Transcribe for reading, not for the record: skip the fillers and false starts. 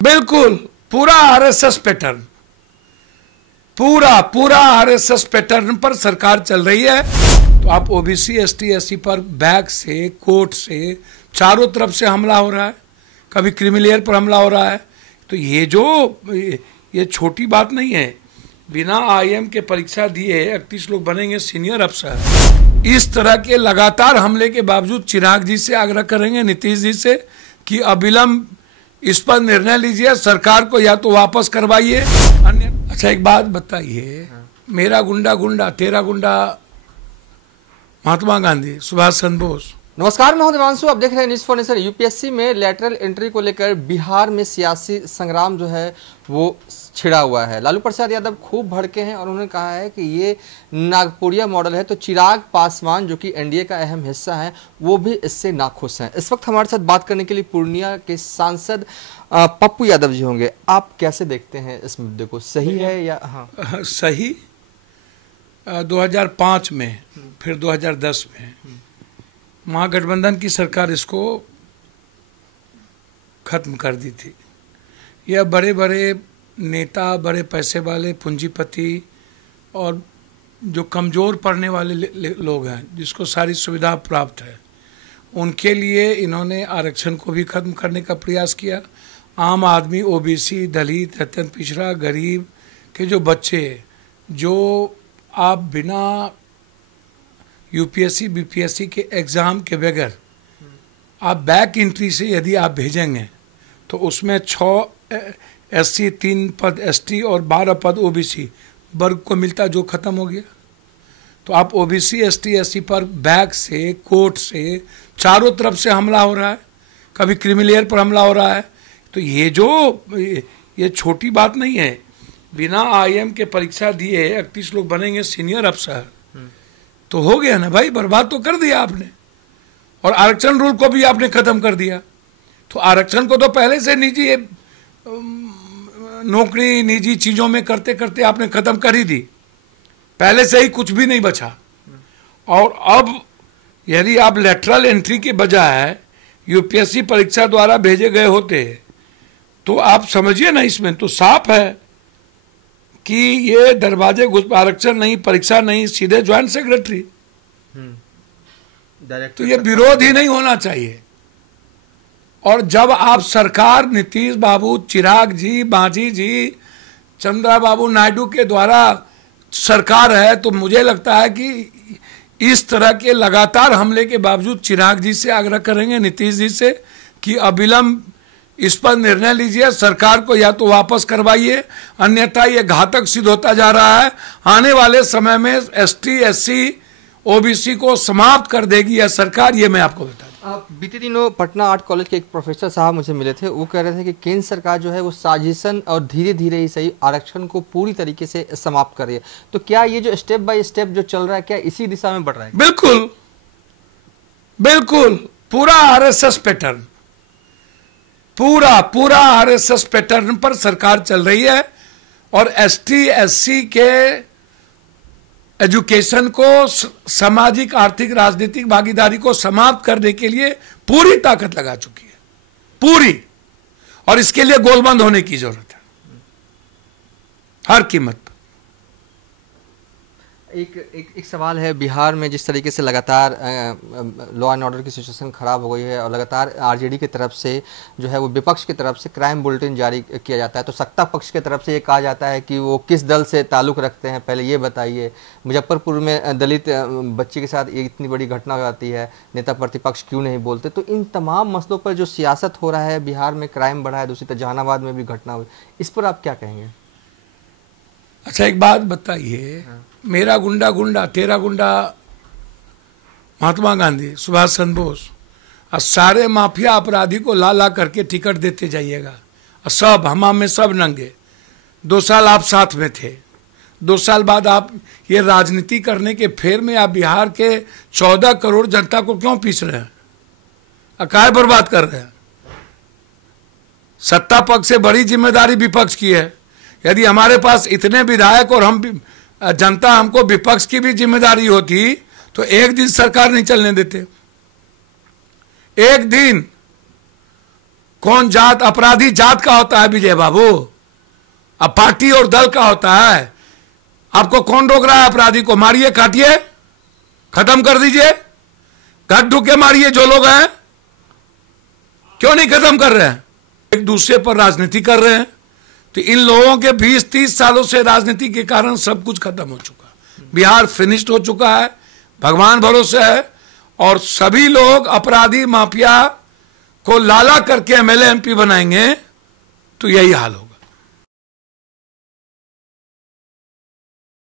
बिल्कुल पूरा RSS pattern, पूरा आरएसएस पैटर्न पर सरकार चल रही है। तो आप ओबीसी एसटी एससी पर बैक से, कोर्ट से, चारों तरफ से हमला हो रहा है, कभी क्रिमिलेयर पर हमला हो रहा है। तो ये छोटी बात नहीं है। बिना आईएम के परीक्षा दिए 31 लोग बनेंगे सीनियर अफसर। इस तरह के लगातार हमले के बावजूद चिराग जी से आग्रह करेंगे, नीतीश जी से, कि अविलंब इस पर निर्णय लीजिए, सरकार को या तो वापस करवाइए। अच्छा एक बात बताइए, मेरा गुंडा गुंडा तेरा गुंडा महात्मा गांधी, सुभाष चंद्र बोस। नमस्कार, मैं हूं देवांशु, आप देख रहे हैं न्यूज़ फॉर नेशन। यूपीएससी में लेटरल एंट्री को लेकर बिहार में सियासी संग्राम जो है वो छिड़ा हुआ है। लालू प्रसाद यादव खूब भड़के हैं और उन्होंने कहा है कि ये नागपुरिया मॉडल है। तो चिराग पासवान जो कि एनडीए का अहम हिस्सा है वो भी इससे नाखुश हैं। इस वक्त हमारे साथ बात करने के लिए पूर्णिया के सांसद पप्पू यादव जी होंगे। आप कैसे देखते हैं इस मुद्दे को, सही है या? हाँ सही। 2005 में, फिर 2010 में महागठबंधन की सरकार इसको खत्म कर दी थी। यह बड़े बड़े नेता, बड़े पैसे वाले पूंजीपति और जो कमज़ोर पड़ने वाले लोग हैं, जिसको सारी सुविधा प्राप्त है, उनके लिए इन्होंने आरक्षण को भी खत्म करने का प्रयास किया। आम आदमी, ओबीसी, दलित, अत्यंत पिछड़ा, गरीब के जो बच्चे, जो आप बिना यूपीएससी बीपीएससी के एग्ज़ाम के बगैर आप बैक एंट्री से यदि आप भेजेंगे तो उसमें 6 एससी, 3 पद एसटी और 12 पद ओबीसी वर्ग को मिलता, जो ख़त्म हो गया। तो आप ओबीसी एसटी एससी पर बैक से, कोर्ट से, चारों तरफ से हमला हो रहा है, कभी क्रिमिलेयर पर हमला हो रहा है। तो ये छोटी बात नहीं है। बिना आईएम के परीक्षा दिए 31 लोग बनेंगे सीनियर अफसर, तो हो गया ना भाई, बर्बाद तो कर दिया आपने। और आरक्षण रूल को भी आपने खत्म कर दिया। तो आरक्षण को तो पहले से निजी नौकरी, निजी चीज़ों में करते करते आपने खत्म कर ही दी, पहले से ही कुछ भी नहीं बचा। और अब यदि आप लेटरल एंट्री के बजाय यूपीएससी परीक्षा द्वारा भेजे गए होते तो आप समझिए ना, इसमें तो साफ है कि ये दरवाजे घुस, आरक्षण नहीं, परीक्षा नहीं, सीधे ज्वाइंट सेक्रेटरी। तो ये विरोध ही नहीं होना चाहिए। और जब आप सरकार, नीतीश बाबू, चिराग जी, बाजी जी, चंद्रा बाबू नायडू के द्वारा सरकार है, तो मुझे लगता है कि इस तरह के लगातार हमले के बावजूद चिराग जी से आग्रह करेंगे, नीतीश जी से, कि अविलंब इस पर निर्णय लीजिए, सरकार को या तो वापस करवाइए, अन्यथा ये घातक सिद्ध होता जा रहा है। आने वाले समय में एसटी एससी ओबीसी को समाप्त कर देगी यह सरकार, ये मैं आपको बता दूं। बीते दिनों पटना आर्ट कॉलेज के एक प्रोफेसर साहब मुझे मिले थे। वो कह रहे थे कि केंद्र सरकार जो है वो साजिशन और धीरे धीरे ही सही आरक्षण को पूरी तरीके से समाप्त कर रही है। तो क्या ये जो स्टेप बाय स्टेप जो चल रहा है, क्या इसी दिशा में बढ़ रहा है? बिल्कुल बिल्कुल पूरा आरएसएस पैटर्न, पूरा आरएसएस पैटर्न पर सरकार चल रही है। और एसटी एससी के एजुकेशन को, सामाजिक, आर्थिक, राजनीतिक भागीदारी को समाप्त करने के लिए पूरी ताकत लगा चुकी है, पूरी। और इसके लिए गोलबंद होने की जरूरत है हर कीमत पर। एक सवाल है, बिहार में जिस तरीके से लगातार लॉ एंड ऑर्डर की सिचुएशन खराब हो गई है और लगातार आरजेडी की तरफ से जो है वो विपक्ष की तरफ से क्राइम बुलेटिन जारी किया जाता है, तो सत्ता पक्ष की तरफ से ये कहा जाता है कि वो किस दल से ताल्लुक रखते हैं, पहले ये बताइए। मुजफ्फरपुर में दलित बच्चे के साथ ये इतनी बड़ी घटना हो जाती है, नेता प्रतिपक्ष क्यों नहीं बोलते? तो इन तमाम मसलों पर जो सियासत हो रहा है, बिहार में क्राइम बढ़ा है, दूसरी तरफ जहानाबाद में भी घटना हुई, इस पर आप क्या कहेंगे? अच्छा एक बात बताइए, मेरा गुंडा गुंडा तेरा गुंडा महात्मा गांधी, सुभाष चंद्र बोस, और सारे माफिया अपराधी को ला ला करके टिकट देते जाइएगा, और सब हमाम में सब नंगे। 2 साल आप साथ में थे, 2 साल बाद आप ये राजनीति करने के फेर में आप बिहार के 14 करोड़ जनता को क्यों पीस रहे हैं, अकाय बर्बाद कर रहे हैं? सत्ता पक्ष से बड़ी जिम्मेदारी विपक्ष की है। यदि हमारे पास इतने विधायक और हम जनता हमको विपक्ष की भी जिम्मेदारी होती तो एक दिन सरकार नहीं चलने देते। एक दिन कौन जात, अपराधी जात का होता है विजय बाबू, अब पार्टी और दल का होता है। आपको कौन रोक रहा है? अपराधी को मारिए, काटिए, खत्म कर दीजिए, घट ढुके मारिए जो लोग हैं। क्यों नहीं खत्म कर रहे हैं? एक दूसरे पर राजनीति कर रहे हैं। तो इन लोगों के 20-30 सालों से राजनीति के कारण सब कुछ खत्म हो चुका, बिहार फिनिश्ड हो चुका है, भगवान भरोसे है। और सभी लोग अपराधी माफिया को लाला करके एमएलए एमपी बनाएंगे तो यही हाल होगा।